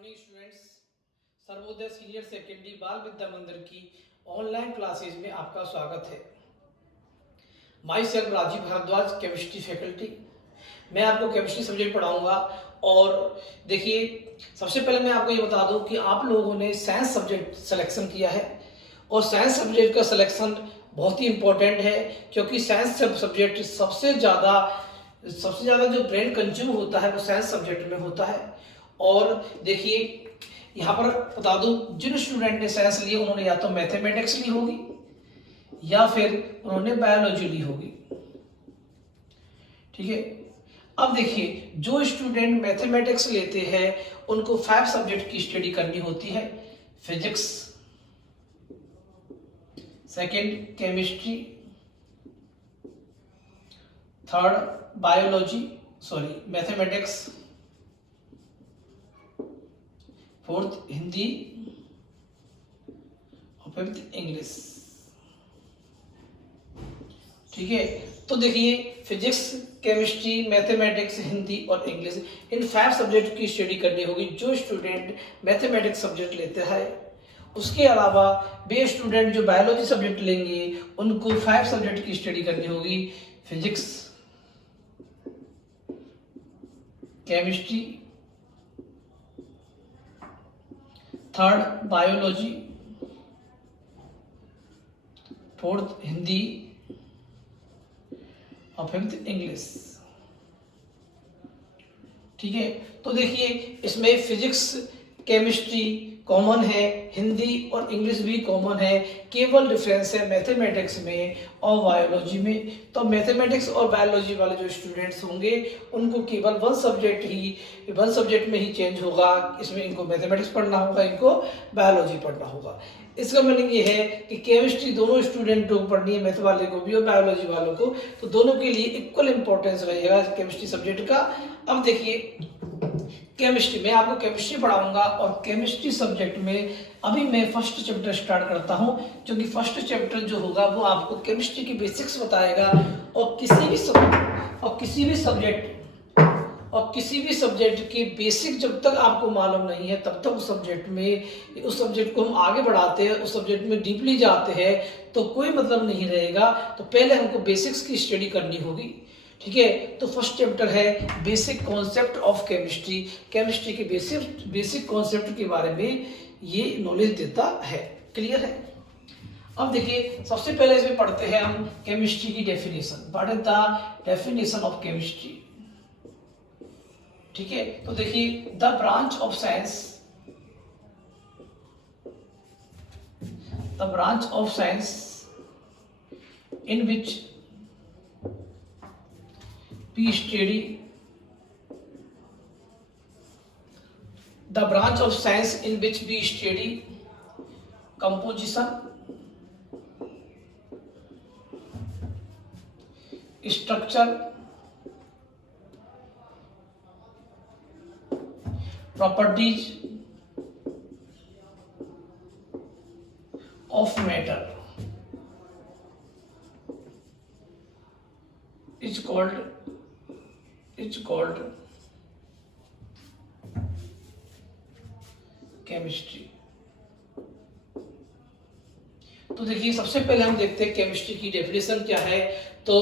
Morning students, Sarvodaya senior secondary बाल विद्या मंदिर की ऑनलाइन क्लासेज में आपका स्वागत है। Myself Rajeev Bhardwaj, chemistry faculty. मैं आपको केमिस्ट्री सब्जेक्ट पढ़ाऊंगा। और देखिए, सबसे पहले मैं आपको ये बता दूं कि आप लोगों ने साइंस सब्जेक्ट सिलेक्शन किया है और साइंस सब्जेक्ट का सिलेक्शन बहुत ही इम्पोर्टेंट है, क्योंकि साइंस सब्जेक्ट सबसे ज़्यादा जो ब्रेन कंज्यूम होता है वो साइंस सब्जेक्ट में होता है। और देखिए, यहाँ पर बता दूं, जिन स्टूडेंट ने साइंस ली उन्होंने या तो मैथमेटिक्स ली होगी या फिर उन्होंने बायोलॉजी ली होगी। ठीक है। अब देखिए, जो स्टूडेंट मैथमेटिक्स लेते हैं उनको 5 सब्जेक्ट की स्टडी करनी होती है। Physics, second chemistry, third biology, mathematics, fourth Hindi और फिफ्थ इंग्लिश। ठीक है। तो देखिए, फिजिक्स, केमिस्ट्री, मैथमेटिक्स, हिंदी और इंग्लिश, इन 5 सब्जेक्ट की स्टडी करनी होगी जो स्टूडेंट मैथमेटिक्स सब्जेक्ट लेते हैं। उसके अलावा वे स्टूडेंट जो बायोलॉजी सब्जेक्ट लेंगे उनको 5 सब्जेक्ट की स्टडी करनी होगी। Physics, chemistry, third biology, fourth Hindi और फिफ्थ इंग्लिश। ठीक है। तो देखिए, इसमें फिजिक्स, केमिस्ट्री कॉमन है, हिंदी और इंग्लिश भी कॉमन है। केवल डिफरेंस है मैथमेटिक्स में और बायोलॉजी में। तो मैथमेटिक्स और बायोलॉजी वाले जो स्टूडेंट्स होंगे उनको केवल वन सब्जेक्ट में ही चेंज होगा। इसमें इनको मैथमेटिक्स पढ़ना होगा, इनको बायोलॉजी पढ़ना होगा। इसका मीनिंग ये है कि केमिस्ट्री दोनों स्टूडेंटों को पढ़नी है, मैथ वाले को भी और बायोलॉजी वालों को, तो दोनों के लिए इक्वल इंपॉर्टेंस रहेगा केमिस्ट्री सब्जेक्ट का। अब देखिए, केमिस्ट्री, मैं आपको केमिस्ट्री पढ़ाऊंगा और केमिस्ट्री सब्जेक्ट में अभी मैं फर्स्ट चैप्टर स्टार्ट करता हूं, क्योंकि फर्स्ट चैप्टर जो होगा वो आपको केमिस्ट्री की बेसिक्स बताएगा। और किसी भी सब्जेक्ट के बेसिक जब तक आपको मालूम नहीं है तब तक उस सब्जेक्ट को हम आगे बढ़ाते हैं, उस सब्जेक्ट में डीपली जाते हैं तो कोई मतलब नहीं रहेगा। तो पहले हमको बेसिक्स की स्टडी करनी होगी। ठीक है। तो फर्स्ट चैप्टर है basic concept of chemistry. Chemistry के बेसिक कॉन्सेप्ट के बारे में ये नॉलेज देता है। क्लियर है। अब देखिए, सबसे पहले इसमें पढ़ते हैं हम केमिस्ट्री की definition. What is the definition of chemistry. ठीक है। तो देखिए, the branch of science in which we study the branch of science in which we study composition, structure, properties of matter is called chemistry. तो देखिए, सबसे पहले हम देखते हैं केमिस्ट्री की डेफिनेशन क्या है। तो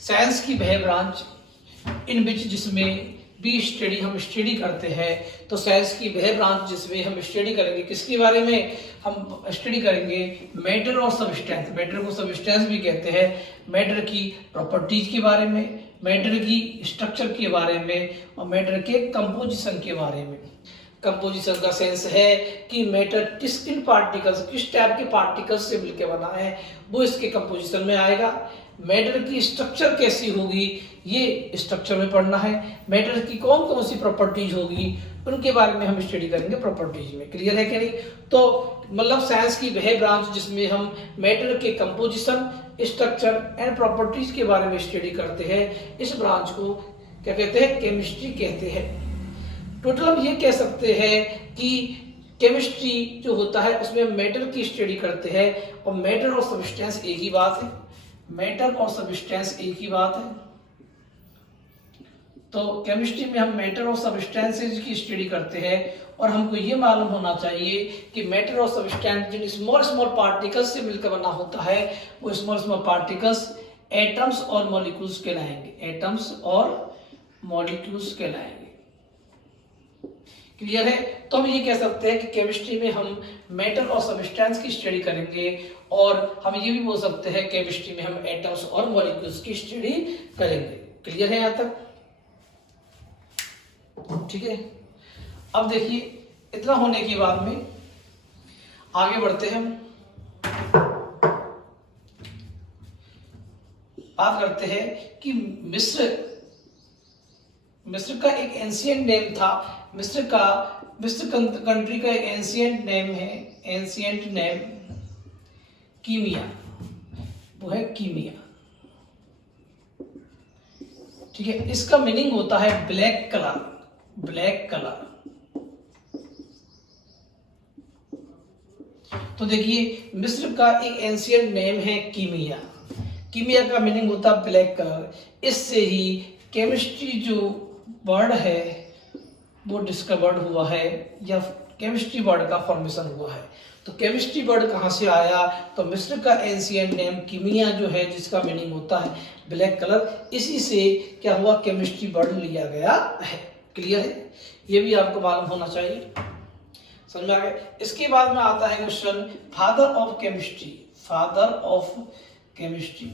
साइंस की वह ब्रांच इन विच जिसमें भी हम स्टडी करते हैं। तो साइंस की वह ब्रांच जिसमें हम स्टडी करेंगे, किसके बारे में हम स्टडी करेंगे, मैटर और सब्सटेंस। मैटर को सब्सटेंस भी कहते हैं। मैटर की प्रॉपर्टीज के बारे में, मैटर की स्ट्रक्चर के बारे में और मैटर के कंपोजिशन के बारे में। कंपोजिशन का सेंस है कि मैटर किस टाइप के पार्टिकल्स से मिलकर बना है, वो इसके कंपोजिशन में आएगा। मैटर की स्ट्रक्चर कैसी होगी, ये स्ट्रक्चर में पढ़ना है। मैटर की कौन कौन सी प्रॉपर्टीज होगी, उनके बारे में हम स्टडी करेंगे प्रॉपर्टीज में। क्लियर है कि नहीं। तो मतलब साइंस की वह ब्रांच जिसमें हम मैटर के कंपोजिशन, स्ट्रक्चर एंड प्रॉपर्टीज के बारे में स्टडी करते हैं, इस ब्रांच को क्या कहते हैं, केमिस्ट्री कहते हैं। टोटल हम ये कह सकते हैं कि केमिस्ट्री जो होता है उसमें मैटर की स्टडी करते हैं। और मैटर और सब्सटेंस एक ही बात है। मैटर और सब्सटेंस एक ही बात है। तो केमिस्ट्री में हम मैटर और सब्सटेंसेज की स्टडी करते हैं और हमको ये मालूम होना चाहिए कि मैटर और सब्सटेंस जिन स्मॉल स्मॉल पार्टिकल्स से मिलकर बना होता है वो स्मॉल स्मॉल पार्टिकल्स एटम्स और मॉलिक्यूल्स कहलाएंगे, एटम्स और मॉलिक्यूल्स कहलाएंगे। क्लियर है? तो हम ये कह सकते हैं कि केमिस्ट्री में हम मैटर और सब्सटेंस की स्टडी करेंगे और हम ये भी बोल सकते हैं केमिस्ट्री में हम एटम्स और मॉलिक्यूल्स की स्टडी करेंगे। क्लियर है यहाँ तक? ठीक है, अब देखिए इतना होने के बाद में आगे बढ़ते हैं, हम बात करते हैं कि मिस्र का एक एंशिएंट नेम था। मिस्र कंट्री का एक एंशिएंट नेम है, एंशिएंट नेम कीमिया, वो है कीमिया। ठीक है, इसका मीनिंग होता है ब्लैक कलर, ब्लैक कलर। तो देखिए मिस्र का एक एंशिएंट नेम है कीमिया, कीमिया का मीनिंग होता है ब्लैक कलर। इससे ही केमिस्ट्री जो वर्ड है वो डिस्कवर्ड हुआ है या केमिस्ट्री वर्ड का फॉर्मेशन हुआ है। तो केमिस्ट्री वर्ड कहाँ से आया? तो मिस्र का एंशिएंट नेम कीमिया जो है जिसका मीनिंग होता है ब्लैक कलर, इसी से क्या हुआ केमिस्ट्री वर्ड लिया गया है। क्लियर है? ये भी आपको मालूम होना चाहिए। समझ आ गया? इसके बाद में आता है question father of chemistry, father of chemistry.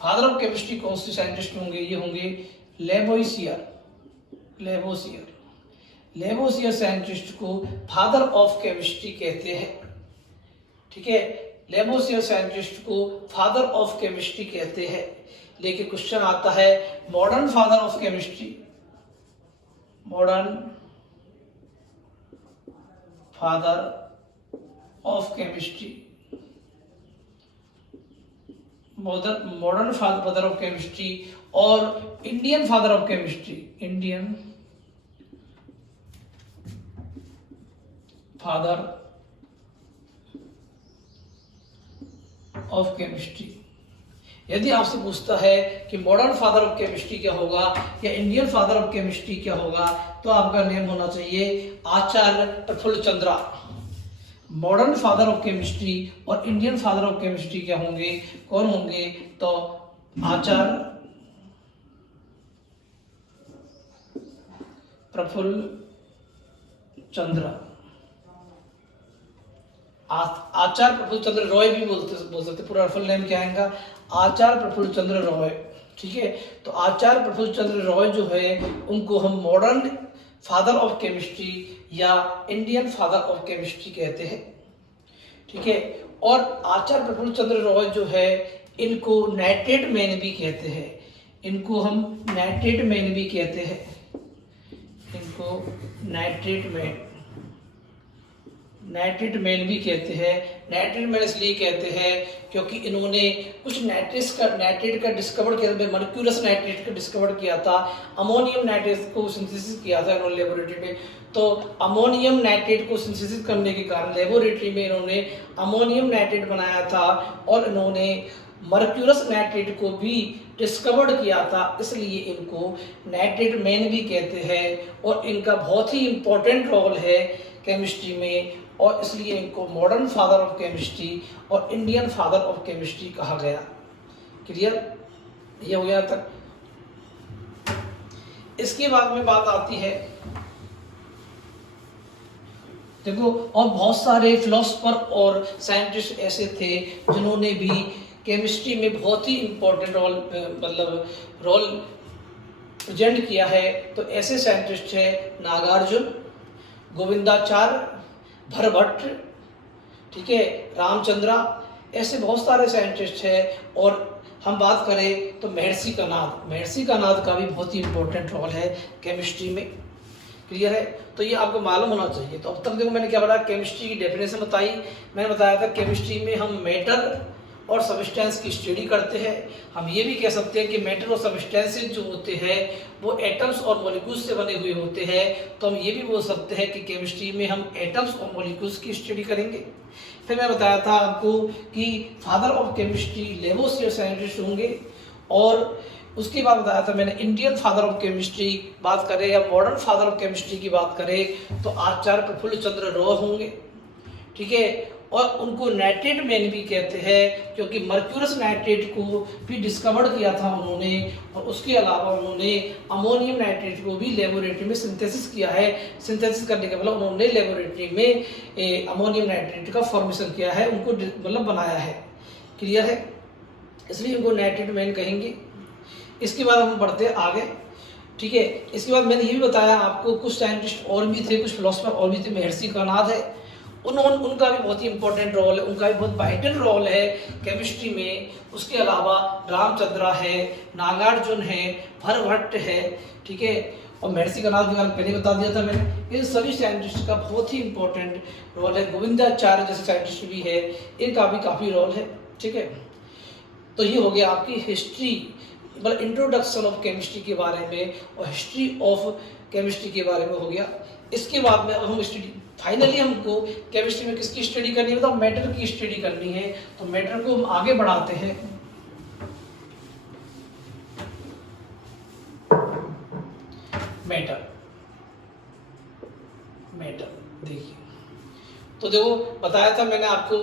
Father of chemistry कौन से साइंटिस्ट होंगे? ये होंगे लेवोइसियर। लेवोइसियर साइंटिस्ट को फादर ऑफ केमिस्ट्री कहते हैं। ठीक है, लेवोइसियर साइंटिस्ट को फादर ऑफ केमिस्ट्री कहते हैं। लेकिन क्वेश्चन आता है modern father of chemistry, modern father of chemistry, modern father of chemistry और Indian father of chemistry, Indian father of chemistry. यदि आपसे पूछता है कि मॉडर्न फादर ऑफ केमिस्ट्री क्या होगा या इंडियन फादर ऑफ केमिस्ट्री क्या होगा, तो आपका नेम होना चाहिए Acharya Prafulla Chandra. Modern father of chemistry और इंडियन फादर ऑफ केमिस्ट्री क्या होंगे, कौन होंगे? तो आचार्य प्रफुल्ल चंद्रा, आचार्य प्रफुल्ल चंद्र रॉय भी बोल सकते। पूरा फुल नेम क्या आएगा? आचार्य प्रफुल्ल चंद्र रॉय। ठीक है, तो आचार्य प्रफुल्ल चंद्र रॉय जो है उनको हम मॉडर्न फादर ऑफ केमिस्ट्री या इंडियन फादर ऑफ केमिस्ट्री कहते हैं। ठीक है, और आचार्य प्रफुल्ल चंद्र रॉय जो है इनको नाइट्रेट मैन भी कहते हैं, इनको हम नाइट्रेट मैन भी कहते हैं, इनको नाइट्रेट मैन भी कहते हैं। नाइट्रेट मैन इसलिए कहते हैं क्योंकि इन्होंने कुछ नाइट्रेट का डिस्कवर किया था, मर्क्यूरस नाइट्रेट का डिस्कवर किया था, अमोनियम नाइट्रेट को सिंथेसिस किया था इन्होंने लेबोरेटरी में। तो अमोनियम नाइट्रेट को सिंथेसिस करने के कारण लेबोरेटरी में इन्होंने अमोनियम नाइट्रेट बनाया था और इन्होंने मर्क्यूरस नाइट्रेट को भी डिस्कवर्ड किया था, इसलिए इनको नाइट्रेट मैन भी कहते हैं और इनका बहुत ही इम्पोर्टेंट रोल है केमिस्ट्री में, और इसलिए इनको मॉडर्न फादर ऑफ केमिस्ट्री और इंडियन फादर ऑफ केमिस्ट्री कहा गया। क्लियर? ये हो गया तक। इसके बाद में बात आती है, देखो और बहुत सारे फिलोसोफर और साइंटिस्ट ऐसे थे जिन्होंने भी केमिस्ट्री में बहुत ही इम्पोर्टेंट रोल प्रेजेंट किया है। तो ऐसे साइंटिस्ट है नागार्जुन, गोविंदाचार्य, भरभट्ट, ठीक है, रामचंद्रा, ऐसे बहुत सारे साइंटिस्ट हैं। और हम बात करें तो महर्षि कणाद का भी बहुत ही इम्पोर्टेंट रोल है केमिस्ट्री में। क्लियर है? तो ये आपको मालूम होना चाहिए। तो अब तक देखो मैंने क्या बताया, केमिस्ट्री की डेफिनेशन बताई, मैंने बताया था केमिस्ट्री में हम मैटर और सब्सटेंस की स्टडी करते हैं। हम ये भी कह सकते हैं कि मैटर और सब्सटेंसेस जो होते हैं वो एटम्स और मॉलिक्यूल्स से बने हुए होते हैं। तो हम ये भी बोल सकते हैं कि केमिस्ट्री में हम एटम्स और मॉलिक्यूल्स की स्टडी करेंगे। फिर मैं बताया था आपको कि father of chemistry Lavoisier scientist होंगे, और उसके बाद बताया था मैंने इंडियन फादर ऑफ केमिस्ट्री बात करें या मॉडर्न फादर ऑफ केमिस्ट्री की बात करें तो आचार्य प्रफुल्ल चंद्र रॉय होंगे, ठीक है। और उनको नाइट्रेट मैन भी कहते हैं क्योंकि मर्क्यूरस नाइट्रेट को भी डिस्कवर किया था उन्होंने, और उसके अलावा उन्होंने अमोनियम नाइट्रेट को भी लेबोरेटरी में सिंथेसिस किया है। सिंथेसिस करने के मतलब उन्होंने लेबोरेटरी में अमोनियम नाइट्रेट का फॉर्मेशन किया है, उनको मतलब बनाया है। क्लियर है, इसलिए उनको नाइट्रेट मैन कहेंगे। इसके बाद हम बढ़ते हैं आगे, ठीक है। इसके बाद मैंने ये भी बताया आपको कुछ साइंटिस्ट और भी थे, कुछ फिलोसफर और भी थे। महर्षि कर्नाद है, उनका भी बहुत ही इंपॉर्टेंट रोल है, उनका भी बहुत वाइटल रोल है केमिस्ट्री में। उसके अलावा रामचंद्रा है, नागार्जुन है, भरभट्ट है, ठीक है। और महर्षि कर्नाद के बारे में पहले बता दिया था मैंने। इन सभी साइंटिस्ट का बहुत ही इंपॉर्टेंट रोल है। गोविंदाचार्य जैसे साइंटिस्ट भी है, इनका भी काफ़ी रोल है, ठीक है। तो ये हो गया आपकी हिस्ट्री, मतलब इंट्रोडक्शन ऑफ केमिस्ट्री के बारे में और हिस्ट्री ऑफ केमिस्ट्री के बारे में हो गया। इसके बाद में अब हम स्टडी, फाइनली हमको केमिस्ट्री में किसकी स्टडी करनी है, तो मैटर की स्टडी करनी है। तो मैटर को हम आगे बढ़ाते हैं। मैटर देखिए, तो देखो बताया था मैंने आपको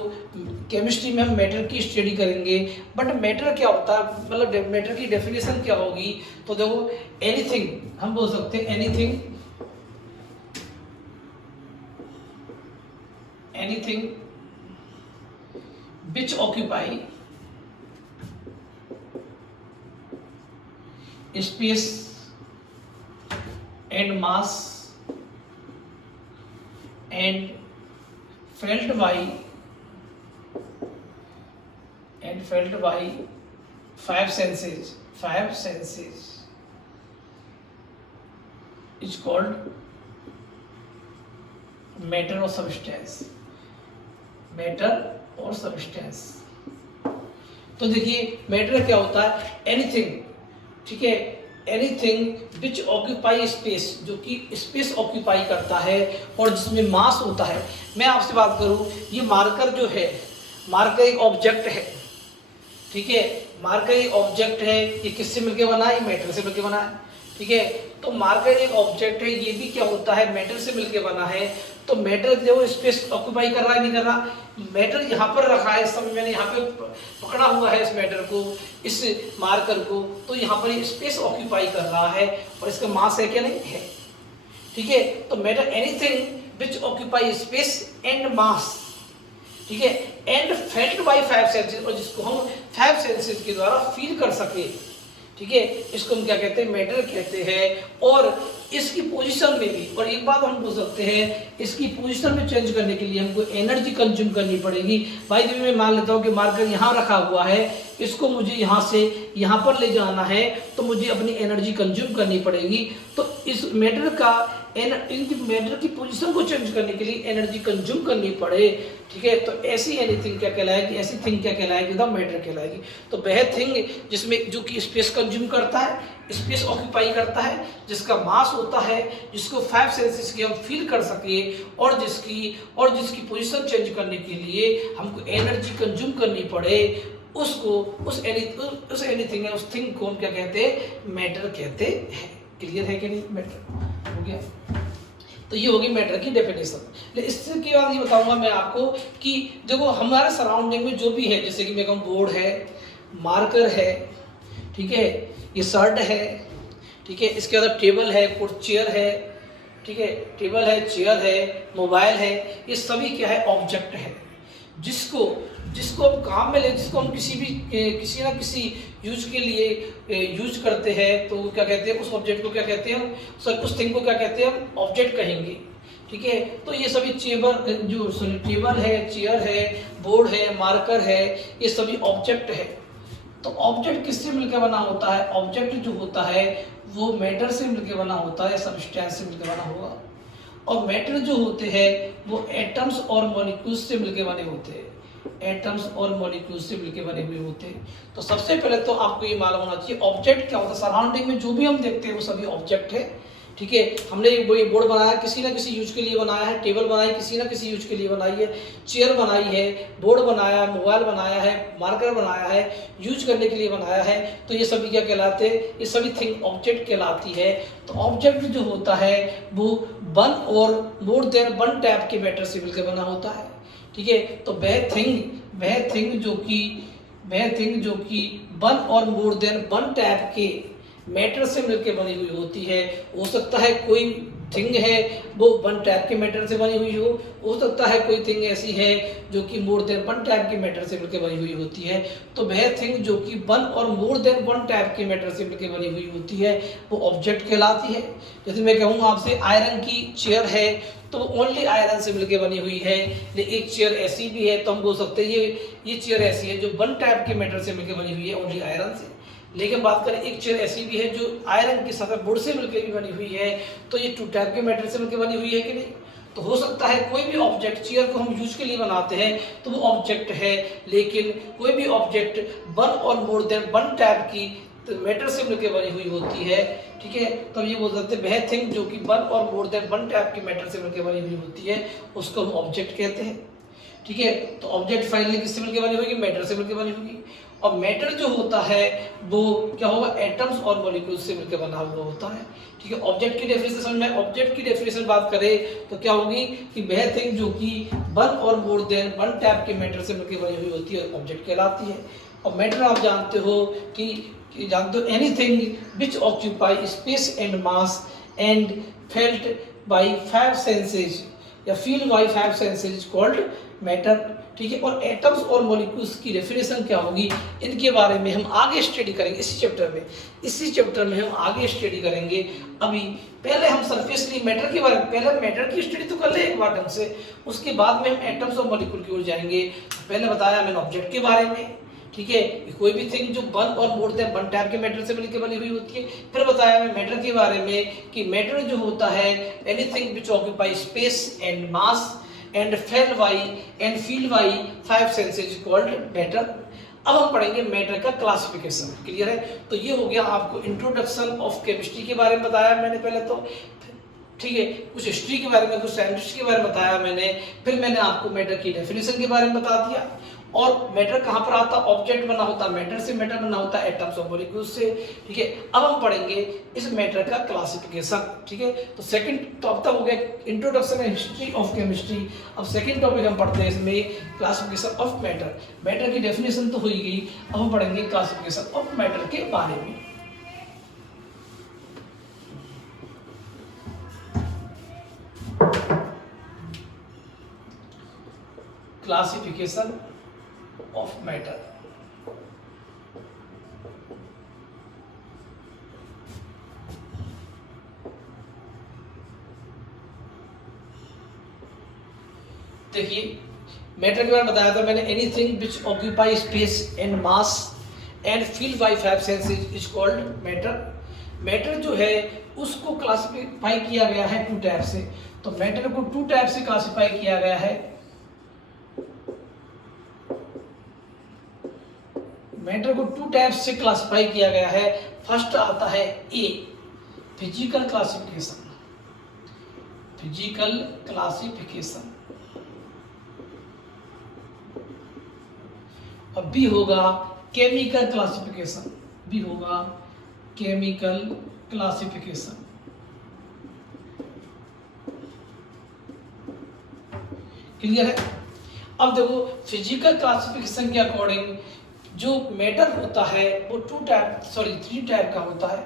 केमिस्ट्री में हम मैटर की स्टडी करेंगे। बट मैटर क्या होता है, मतलब मैटर की डेफिनेशन क्या होगी। तो देखो एनीथिंग, हम बोल सकते हैं anything which occupy space and mass and felt by five senses is called matter or substance। Matter और सब्सटेंस, तो देखिए मैटर क्या होता है, एनीथिंग, ठीक है, एनीथिंग विच ऑक्यूपाई स्पेस, जो कि स्पेस ऑक्यूपाई करता है और जिसमें मास होता है। मैं आपसे बात करूं, ये मार्कर जो है, मार्कर एक ऑब्जेक्ट है, ठीक है। मार्कर एक ऑब्जेक्ट है, ये किससे मिलके बना है, मैटर से मिलके बना है, ठीक है। तो मार्कर एक ऑब्जेक्ट है, ये भी क्या होता है, मैटर से मिलके बना है। तो मैटर जो स्पेस ऑक्यूपाई कर रहा है, नहीं कर रहा, मैटर यहाँ पर रखा है, इस समय मैंने यहाँ पे पकड़ा हुआ है इस मैटर को, इस मार्कर को, तो यहाँ पर स्पेस ऑक्यूपाई कर रहा है और इसका मास है क्या, नहीं है, ठीक है। तो matter anything which occupy space and मास, ठीक है, and felt by five senses, और जिसको हम फाइव सेंसेस के द्वारा फील कर सके, ठीक है, इसको हम क्या कहते हैं, मैटर कहते हैं। और इसकी पोजीशन में भी, और एक बात हम बोल सकते हैं, इसकी पोजीशन में चेंज करने के लिए हमको एनर्जी कंज्यूम करनी पड़ेगी। भाई जब मैं मान लेता हूँ कि मार्कर यहाँ रखा हुआ है, इसको मुझे यहाँ से यहाँ पर ले जाना है, तो मुझे अपनी एनर्जी कंज्यूम करनी पड़ेगी। तो इस मैटर का इनकी मैटर की पोजीशन को चेंज करने के लिए एनर्जी कंज्यूम करनी पड़े, ठीक है। तो ऐसी एनीथिंग क्या कहलाएगी, ऐसी थिंग क्या कहलाएगी, द मैटर कहलाएगी। तो वह थिंग जिसमें जो कि स्पेस कंज्यूम करता है, स्पेस ऑक्यूपाई करता है, जिसका मास होता है, जिसको फाइव सेंसेस की हम फील कर सके, और जिसकी पोजीशन चेंज करने के लिए हमको एनर्जी कंज्यूम करनी पड़े, उसको उस एनीथिंग है, उस थिंग को हम क्या कहते हैं, मैटर कहते हैं। क्लियर है कि नहीं, मैटर हो गया। तो ये होगी मैटर की डेफिनेशन। इसके बाद ये बताऊंगा मैं आपको कि देखो हमारे सराउंडिंग में जो भी है, जैसे कि मैं कहूँ बोर्ड है, मार्कर है, ठीक है, ये शर्ट है, ठीक है, इसके बाद टेबल है, चेयर है, ठीक है, टेबल है, चेयर है, मोबाइल है, ये सभी क्या है, ऑब्जेक्ट है, जिसको हम काम में ले, जिसको हम किसी ना किसी यूज के लिए यूज करते हैं, तो क्या कहते हैं, उस ऑब्जेक्ट को क्या कहते हैं हम, उस थिंग को क्या कहते हैं हम, ऑब्जेक्ट कहेंगे, ठीक है। तो ये सभी टेबल है, चेयर है, बोर्ड है, मार्कर है, ये सभी ऑब्जेक्ट है। तो ऑब्जेक्ट किससे मिलकर बना होता है, ऑब्जेक्ट जो होता है वो मैटर से मिलकर बना होता है, सब्सटेंस से मिलकर बना होगा। और मैटर जो होते हैं वो एटम्स और मॉलिक्यूल्स से मिलकर बने होते हैं। एटम्स और मॉलिक्यूल से मिलकर बने हुए होते हैं। तो सबसे पहले तो आपको ये मालूम होना चाहिए ऑब्जेक्ट क्या होता है। सराउंडिंग में जो भी हम देखते हैं वो सभी ऑब्जेक्ट है, ठीक है। हमने एक बोर्ड बनाया, किसी ना किसी यूज के लिए बनाया है, टेबल बनाई किसी ना किसी यूज के लिए बनाई है, चेयर बनाई है, बोर्ड बनाया, मोबाइल बनाया है, मार्कर बनाया है, यूज करने के लिए बनाया है। तो ये सभी क्या कहलाते हैं, ये सभी थिंग ऑब्जेक्ट कहलाती है। तो ऑब्जेक्ट जो होता है वो वन और मोर देन वन टाइप के मैटर से मिलकर बना होता है, ठीक है। तो वह थिंग जो कि वन और मोर देन वन टाइप के मैटर से मिलकर बनी हुई होती है। हो सकता है कोई थिंग है वो वन टाइप के मैटर से बनी हुई हो सकता है कोई थिंग ऐसी है जो कि मोर देन वन टाइप के मैटर से मिलकर बनी हुई होती है। तो वह थिंग जो कि वन और मोर देन वन टाइप के मैटर से मिलकर बनी हुई होती है वो ऑब्जेक्ट कहलाती है। जैसे मैं कहूँ आपसे आयरन की चेयर है तो ओनली आयरन से मिलकर बनी हुई है। लेकिन एक चेयर ऐसी भी है तो हम बोल सकते हैं ये चेयर ऐसी है जो वन टाइप के मैटर से मिलकर बनी हुई है ओनली आयरन से। लेकिन बात करें एक चेयर ऐसी भी है जो आयरन के साथ वुड से मिलकर भी बनी हुई है, तो ये टू टाइप के मैटर से मिलकर बनी हुई है कि नहीं। तो हो सकता है कोई भी ऑब्जेक्ट, चेयर को हम यूज के लिए बनाते हैं तो वो ऑब्जेक्ट है, लेकिन कोई भी ऑब्जेक्ट वन और मोर देन वन टाइप की मैटर से मिलकर बनी हुई होती है, ठीक है। तो ये बोल सकते हैं वह थिंग जो कि वन और मोर देन वन टाइप की मैटर से मिलकर बनी हुई होती है उसको हम ऑब्जेक्ट कहते हैं, ठीक है। तो ऑब्जेक्ट फाइनली किससे मिलकर बनी होगी, मैटर से मिलकर बनी होगी। और मैटर जो होता है वो क्या होगा, एटम्स और मॉलिक्यूल से मिलकर बना हुआ होता है, ठीक है। ऑब्जेक्ट की डेफिनेशन समझ में, ऑब्जेक्ट की डेफिनेशन बात करें तो क्या होगी कि वह थिंग जो कि वन और मोर देन वन टाइप के मैटर से मिलकर बनी हुई होती है ऑब्जेक्ट कहलाती है। और मैटर आप जानते हो कि anything which occupy space and mass and felt by five senses या feel by five senses called matter, ठीक है। और एटम्स और मॉलिक्यूल्स की डेफिनेशन क्या होगी, इनके बारे में हम आगे स्टडी करेंगे इसी चैप्टर में हम आगे स्टडी करेंगे। अभी पहले हम सरफेसली मैटर के बारे में, पहले मैटर की स्टडी तो कर ले एक बार ढंग से, उसके बाद में हम एटम्स और मॉलिक्यूल की ओर जाएंगे। पहले बताया मैंने ऑब्जेक्ट के बारे में, ठीक है, कोई भी थिंग जो वन और मोर देन वन टाइप के मैटर से मिलकर बनी हुई होती है। फिर बताया मैं मैटर के बारे में कि मैटर जो होता है anything which occupy space and mass and feel by five senses called matter. अब हम पढ़ेंगे मैटर का क्लासिफिकेशन, क्लियर है। तो ये हो गया आपको इंट्रोडक्शन ऑफ केमिस्ट्री के बारे में बताया मैंने पहले तो, ठीक है। कुछ हिस्ट्री के बारे में, कुछ साइंटिस्ट के बारे में बताया मैंने, फिर मैंने आपको मैटर की डेफिनेशन के बारे में बता दिया। और मैटर कहाँ पर आता, ऑब्जेक्ट बना होता मैटर से, मैटर बना होता एटम्स और मॉलिक्यूल्स से, ठीक है। अब हम पढ़ेंगे इस मैटर का क्लासिफिकेशन, ठीक है। तो सेकंड तो अब तक हो गया introduction and history of chemistry. अब सेकंड टॉपिक हम पढ़ते हैं इसमें क्लासिफिकेशन ऑफ मैटर। मैटर की डेफिनेशन तो हो ही गई, अब हम पढ़ेंगे क्लासिफिकेशन ऑफ मैटर के बारे में। क्लासिफिकेशन ऑफ मैटर, देखिए मैटर के बारे में बताया था मैंने, anything which occupy space and mass and feel by five senses is called matter. Matter जो है उसको क्लासिफाई किया गया है टू टाइप से। तो मैटर को टू टाइप से क्लासिफाई किया गया है। मैटर को टू टाइप्स से क्लासिफाई किया गया है। फर्स्ट आता है ए, फिजिकल क्लासिफिकेशन, फिजिकल क्लासिफिकेशन। और बी होगा केमिकल क्लासिफिकेशन, बी होगा केमिकल क्लासिफिकेशन। क्लियर है। अब देखो फिजिकल क्लासिफिकेशन के अकॉर्डिंग जो मैटर होता है वो थ्री टाइप का होता है।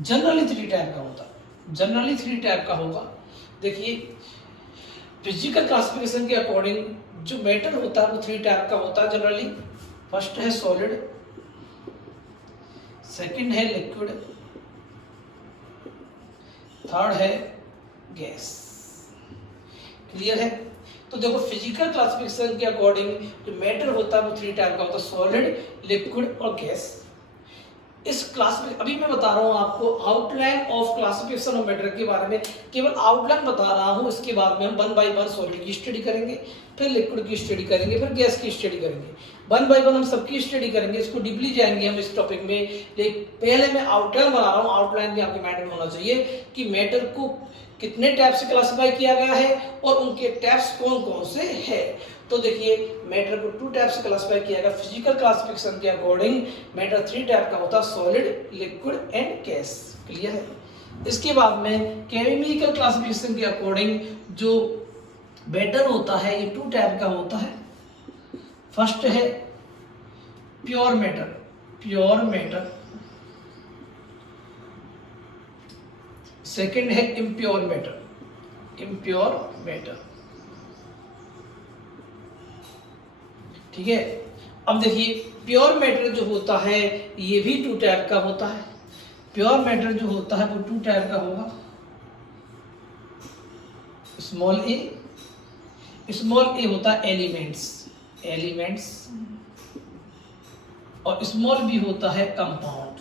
जनरली थ्री टाइप का होगा। देखिए फिजिकल क्लासिफिकेशन के अकॉर्डिंग जो मैटर होता है वो थ्री टाइप का होता है जनरली। फर्स्ट है सॉलिड, सेकंड है लिक्विड, थर्ड है गैस। क्लियर है। तो देखो फिजिकल क्लासिफिकेशन के अकॉर्डिंग जो मैटर होता है वो थ्री टाइप का होता है, सॉलिड, लिक्विड और गैस। इस क्लास में अभी मैं बता रहा हूँ आपको outline of classification of matter के बारे में, केवल आउटलाइन बता रहा हूँ। इसके बाद में हम 1 बाय 1 सॉलिड की स्टडी करेंगे, फिर लिक्विड की स्टडी करेंगे, फिर गैस की स्टडी करेंगे। 1 बाय 1 हम सबकी स्टडी करेंगे, इसको डीपली जाएंगे हम इस टॉपिक में। लेकिन पहले मैं आउटलाइन बना रहा हूँ, आउटलाइन भी आपके माइंड में होना चाहिए कि मैटर को कितने टाइप से क्लासिफाई किया गया है और उनके टाइप्स कौन कौन से हैं। तो देखिए मैटर को 2 टाइप से क्लासिफाई किया गया। फिजिकल क्लासिफिकेशन के अकॉर्डिंग मैटर 3 टाइप का होता है, solid, liquid and gas. Clear है। इसके बाद में केमिकल क्लासिफिकेशन के अकॉर्डिंग जो मैटर होता है ये 2 टाइप का होता है। फर्स्ट है pure matter, pure matter. Second है इम्प्योर मैटर, इम्प्योर मैटर। ठीक है। अब देखिए प्योर मैटर जो होता है ये भी 2 टाइप का होता है। प्योर मैटर जो होता है वो 2 टाइप का होगा, स्मॉल ए होता है एलिमेंट्स, एलिमेंट्स, और स्मॉल बी होता है कंपाउंड।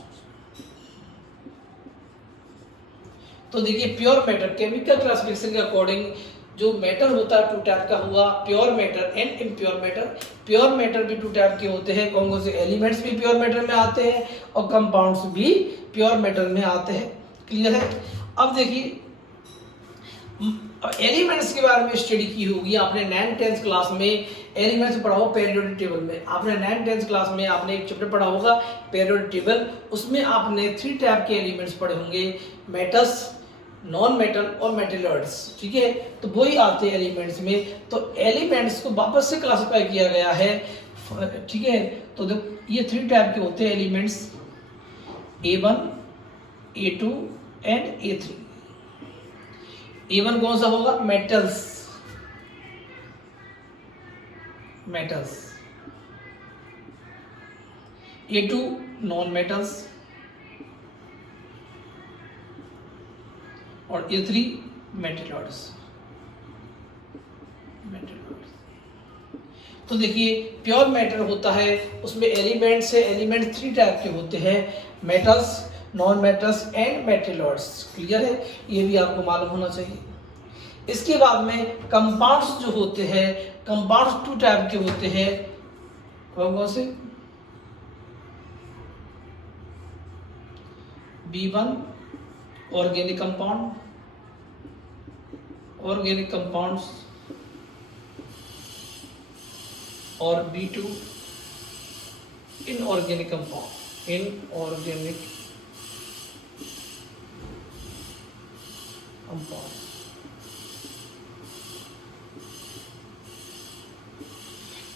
तो देखिए प्योर मैटर केमिकल क्लासिफिकेशन के अकॉर्डिंग जो मैटर होता है 2 टाइप का हुआ, pure matter and impure matter. Pure matter भी 2 टाइप के होते हैं, कौन कौन से? एलिमेंट्स भी प्योर मैटर में आते हैं और कंपाउंड्स भी प्योर मैटर में आते हैं। क्लियर है। अब देखिए एलिमेंट्स के बारे में स्टडी की होगी आपने 9th 10th क्लास में, एलिमेंट्स पढ़ा होगा पीरियोडिक टेबल में। आपने 9th 10th क्लास में आपने एक चैप्टर पढ़ा होगा पीरियोडिक टेबल, उसमें आपने 3 टाइप के एलिमेंट्स पढ़े होंगे, मेटल्स, नॉन मेटल और मेटेलॉइड्स। ठीक है। तो वही आते हैं एलिमेंट्स में। तो एलिमेंट्स को वापस से क्लासिफाई किया गया है। ठीक है। तो ये 3 टाइप के होते हैं elements, A1, A2 and A3। A1 कौन सा होगा? Metals, metals. A2 non metals और A3 मेटेलॉइड्स, मेटेलॉइड्स। तो देखिए प्योर मैटर होता है उसमें एलिमेंट्स है, एलिमेंट 3 टाइप के होते हैं, metals, non metals and metalloids. Clear है। ये भी आपको मालूम होना चाहिए। इसके बाद में कंपाउंड्स जो होते हैं, कंपाउंड्स 2 टाइप के होते हैं, कौन कौन से? B1 organic compound, organic compounds, और B2 inorganic compound, inorganic compound.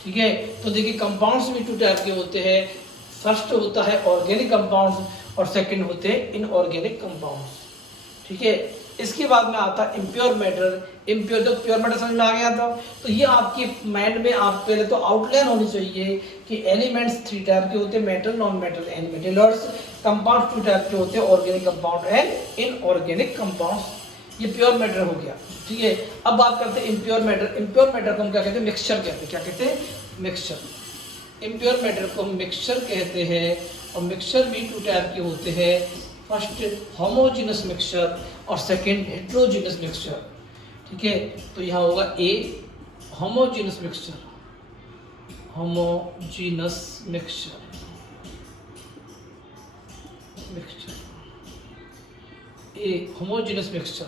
ठीक है। तो देखिए कंपाउंड्स भी 2 टाइप के होते हैं। फर्स्ट होता है ऑर्गेनिक कंपाउंड्स और सेकंड होते हैं इनऑर्गेनिक कंपाउंड्स। ठीक है। इसके बाद में आता है इम्प्योर मैटर। इम्प्योर, जब प्योर मैटर समझ में आ गया था तो ये आपके माइंड में आप पहले तो आउटलाइन होनी चाहिए कि एलिमेंट्स 3 टाइप के होते हैं, metal, non metal and metalloids. Compounds 2 type के होते हैं, organic compound and inorganic compounds. ये प्योर मैटर हो गया। ठीक है। अब बात करते हैं इम्प्योर मैटर। इम्प्योर मैटर को हम क्या कहते हैं? मिक्सचर कहते हैं। क्या कहते हैं? मिक्सचर। इम्प्योर मैटर को हम मिक्सचर कहते हैं और मिक्सचर भी 2 टाइप के होते हैं। फर्स्ट होमोजेनस मिक्सचर और सेकंड हेट्रोजेनस मिक्सचर। ठीक है। तो यहाँ होगा a homogeneous mixture, homogeneous mixture, mixture a homogeneous mixture.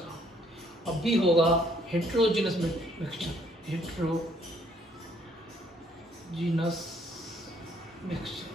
अब बी होगा हेट्रोजेनस मिक्सचर, हेट्रोजेनस मिक्सचर।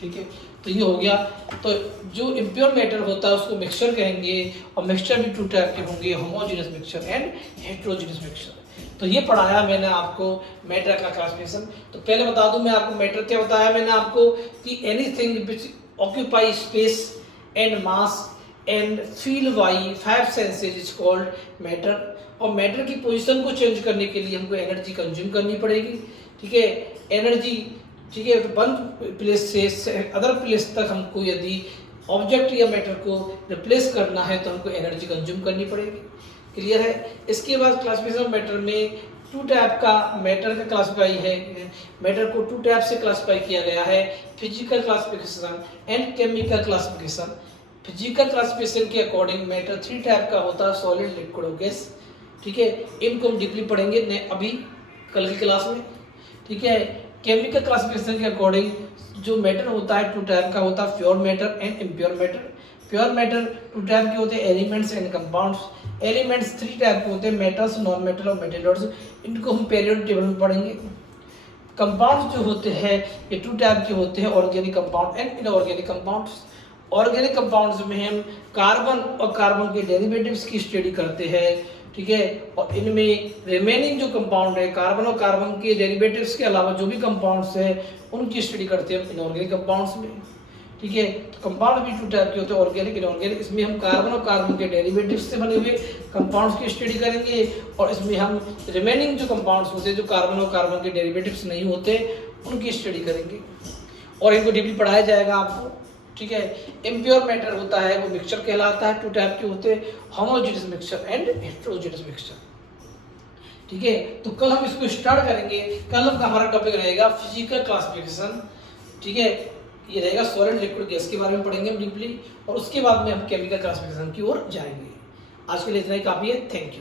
ठीक है। तो ये हो गया। तो जो इम्प्योर मैटर होता है उसको मिक्सचर कहेंगे और मिक्सचर भी 2 टाइप के होंगे, homogeneous mixture and heterogeneous mixture. तो ये पढ़ाया मैंने आपको मैटर का क्लासिफिकेशन। तो पहले बता दूं मैं आपको मैटर क्या बताया मैंने आपको कि anything which occupy space and mass and feel by 5 senses is called matter. और मैटर की पोजीशन को चेंज करने के लिए हमको एनर्जी कंज्यूम करनी पड़ेगी। ठीक है। एनर्जी, ठीक है। तो वन प्लेस से अदर प्लेस तक हमको यदि ऑब्जेक्ट या मैटर को रिप्लेस करना है तो हमको एनर्जी कंज्यूम करनी पड़ेगी। क्लियर है। इसके बाद क्लासिफिकेशन ऑफ मैटर में टू टाइप का मैटर का क्लासिफाई है, मैटर को टू टाइप से क्लासिफाई किया गया है, physical classification and chemical classification. Physical classification के अकॉर्डिंग मैटर थ्री टाइप का होता है, सॉलिड, लिक्विड और गैस। ठीक है, इनको हम डीपली पढ़ेंगे अभी कल की क्लास में। ठीक है, केमिकल क्लासिफिकेशन के अकॉर्डिंग जो मैटर होता है टू टाइप का होता है, pure matter and impure matter. Pure matter two type के होते हैं, elements and compounds. Elements three type के होते हैं, मेटल्स, नॉन मेटल और मेटेरियल्स। इनको हम पीरियोडिक टेबल में पढ़ेंगे। कंपाउंड्स जो होते हैं ये टू टाइप के होते हैं, organic compound and inorganic compounds. Organic compounds में हम कार्बन और कार्बन के डेरिवेटिव्स की स्टडी करते हैं। ठीक है, और इनमें रिमेनिंग जो कंपाउंड है, कार्बन और कार्बन के डेरिवेटिव्स के अलावा जो भी कंपाउंड्स है उनकी स्टडी करते हैं इनऑर्गेनिक कंपाउंड्स में। ठीक है, तो कंपाउंड भी टू टाइप के होते हैं, ऑर्गेनिक, इनऑर्गेनिक। इसमें हम कार्बन और कार्बन के डेरिवेटिव्स से बने हुए कंपाउंड्स की स्टडी करेंगे, और इसमें हम रिमेनिंग जो कंपाउंड्स होते हैं जो कार्बन और कार्बन के डेरिवेटिव्स नहीं होते उनकी स्टडी करेंगे, और इनको डीपली पढ़ाया जाएगा आपको। ठीक है, इम्प्योर मैटर होता है वो मिक्सचर कहलाता है, टू टाइप के होते हैं, homogeneous mixture and heterogeneous mixture. ठीक है, तो कल हम इसको स्टार्ट करेंगे। कल का हमारा टॉपिक रहेगा फिजिकल क्लासिफिकेशन। ठीक है, ये रहेगा सॉलिड, लिक्विड, गैस के बारे में पढ़ेंगे हम डीपली, और उसके बाद में हम केमिकल क्लासिफिकेशन की ओर जाएंगे। आज के लिए इतना ही काफी है। Thank you.